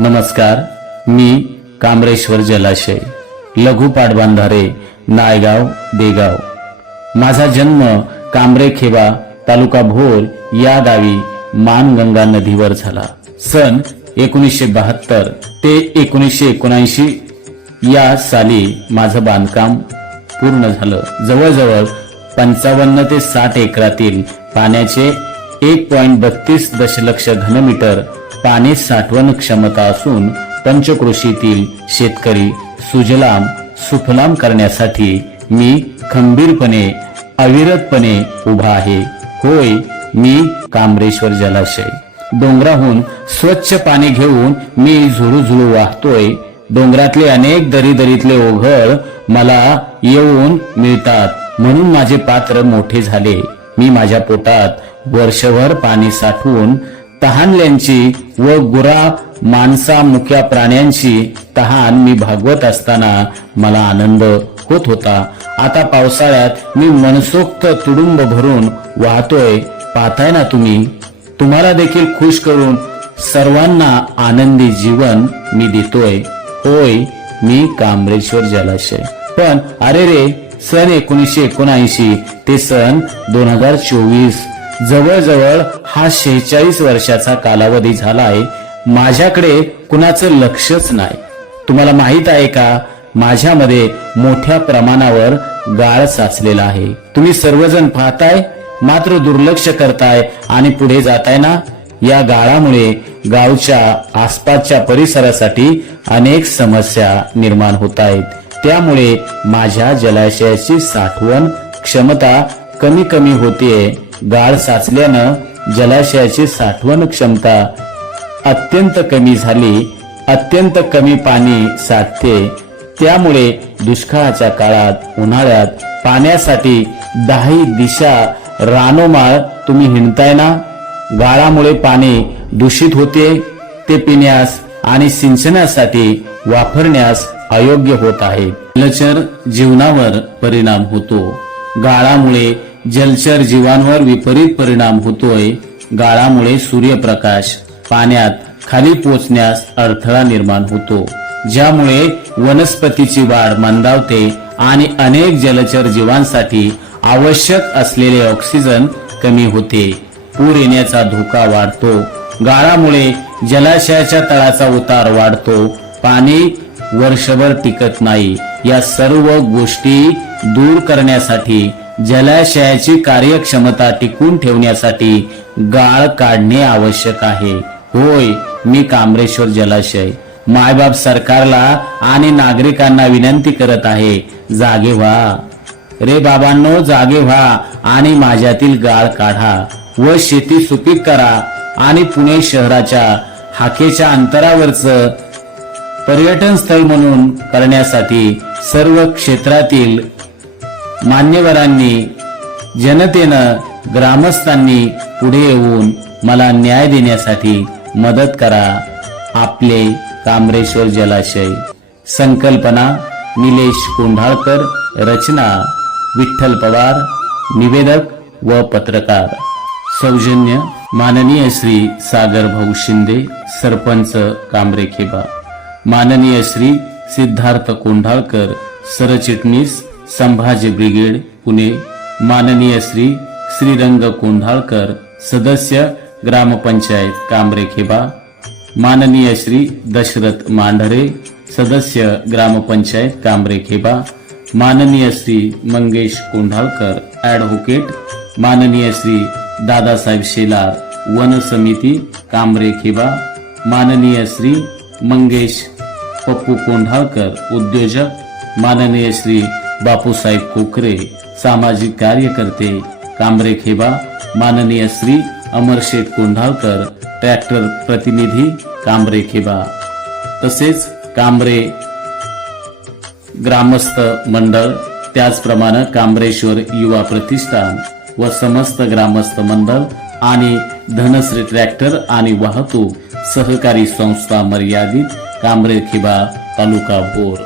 नमस्कार मी कामरेश्वर जलाशय लघु पाटबांधारे नायगाव देगाव माझा जन्म कांबरेखेवा तालुका भोर या गावी मानगंगा नदीवर झाला. सन एकोणीसशे बहात्तर ते एकोणीसशे एकोणऐंशी या साली माझं बांधकाम पूर्ण झालं. जवळजवळ पंचावन्न ते साठ एकरातील पाण्याचे एक पॉइंट बत्तीस दशलक्ष घनमीटर पाणी साठवण क्षमता असून पंचक्रोशीतील शेतकरी सुजलाम सुफलाम करण्यासाठी मी खंबीरपणे अविरतपणे उभा आहे. होय मी कामरेश्वर जलाशय. डोंगराहून स्वच्छ पाणी घेऊन मी झुळू झुळू वाहतोय. डोंगरातले अनेक दरी दरीतले ओघळ मला येऊन मिळतात. म्हणून माझे पात्र मोठे झाले. मी माझ्या पोटात वर्षभर पाणी साठवून तहानल्यांची व गुरा माणसा मुक्या प्राण्यांची तहान मी भागवत असताना मला आनंद होत होता. आता पावसाळ्यात मी मनसोक्त तुडुंब भरून वाहतोय. पाहताय ना तुम्ही? तुम्हाला देखील खुश करून सर्वांना आनंदी जीवन मी देतोय. होय मी कांबरेश्वर जलाशय. पण अरे रे सन एकोणीसशे एकोणऐंशी ते सन दोन हजार चोवीस. जवळजवळ हा शेहेचाळीस वर्षाचा कालावधी झालाय. माझ्याकडे कुणाचं लक्षच नाही. तुम्हाला माहीत आहे का? माझ्यामध्ये मोठ्या प्रमाणावर गाळ साचलेला आहे. तुम्ही सर्वजण पाहताय मात्र दुर्लक्ष करताय आणि पुढे जाताय ना? या गाळामुळे गावच्या आसपासच्या परिसरासाठी अनेक समस्या निर्माण होत आहेत. त्यामुळे माझ्या जलाशयाची साठवण क्षमता कमी कमी होते गाळ साचल्यानं जलाशयाची साठवण क्षमता अत्यंत कमी झाली अत्यंत कमी पाणी साठते. त्यामुळे दुष्काळाच्या काळात उन्हाळ्यात पाण्यासाठी दाही दिशा रानोमाळ तुम्ही हिंडताय ना? गाळामुळे पाणी दूषित होते ते पिण्यास आणि सिंचनासाठी वापरण्यास अयोग्य होत आहे. जलचर जीवनावर परिणाम होतो. गाळामुळे जलचर जीवांवर विपरीत परिणाम होतोय. गाळामुळे सूर्यप्रकाश पाण्यात खाली पोचण्यास अडथळा निर्माण होतो. ज्यामुळे वनस्पतीची वाढ मंदावते आणि अनेक जलचर जीवांसाठी आवश्यक असलेले ऑक्सिजन कमी होते. पूर येण्याचा धोका वाढतो. गाळामुळे जलाशयाच्या तळाचा उतार वाढतो. पाणी वर्षभर टिकत नाही. या सर्व गोष्टी दूर करण्यासाठी जलाशयाची कार्यक्षमता टिकून ठेवण्यासाठी गाळ काढणे आवश्यक आहे. होय मी कामरेश्वर जलाशय. मायबाप सरकारला आणि नागरिकांना विनंती करत आहे जागे व्हा. रे बाबांनो जागे व्हा आणि माझ्यातील गाळ काढा व शेती सुपीक करा आणि पुणे शहराच्या हाकेच्या अंतरावरचं पर्यटन स्थळ म्हणून करण्यासाठी सर्व क्षेत्रातील मान्यवरांनी जनतेनं ग्रामस्थांनी पुढे येऊन मला न्याय देण्यासाठी मदत करा. आपले कामरेश्वर जलाशय. संकल्पना निलेश कोंढाळकर. रचना विठ्ठल पवार. निवेदक व पत्रकार. सौजन्य माननीय श्री सागर भाऊ शिंदे सरपंच कामरेखेबा. माननीय श्री सिद्धार्थ कोंढाळकर सरचिटणीस संभाजी ब्रिगेड पुणे. माननीय श्री श्रीरंग कोंढाळकर सदस्य ग्रामपंचायत कांबरेखेबा माननीय श्री दशरथ मांढरे सदस्य ग्रामपंचायत कांबरेखेबा माननीय श्री मंगेश कोंढाळकर ॲडव्होकेट माननीय श्री दादासाहेब शेलार वन समिती कांबरेखेबा माननीय श्री मंगेश पप्पू कोंढाळकर उद्योजक माननीय श्री बापूसाहेब कोकरे सामाजिक कार्यकर्ते कांबरेखेबा माननीय श्री अमरशेठ कोंढाळकर ट्रॅक्टर प्रतिनिधी कांबरेखेबा तसेच कांबरे ग्रामस्थ मंडळ त्याचप्रमाणे कांबरेश्वर युवा प्रतिष्ठान व समस्त ग्रामस्थ मंडळ आणि धनश्री ट्रॅक्टर आणि वाहतूक सहकारी संस्था मर्यादित कांबरेखिबा तालुका भोर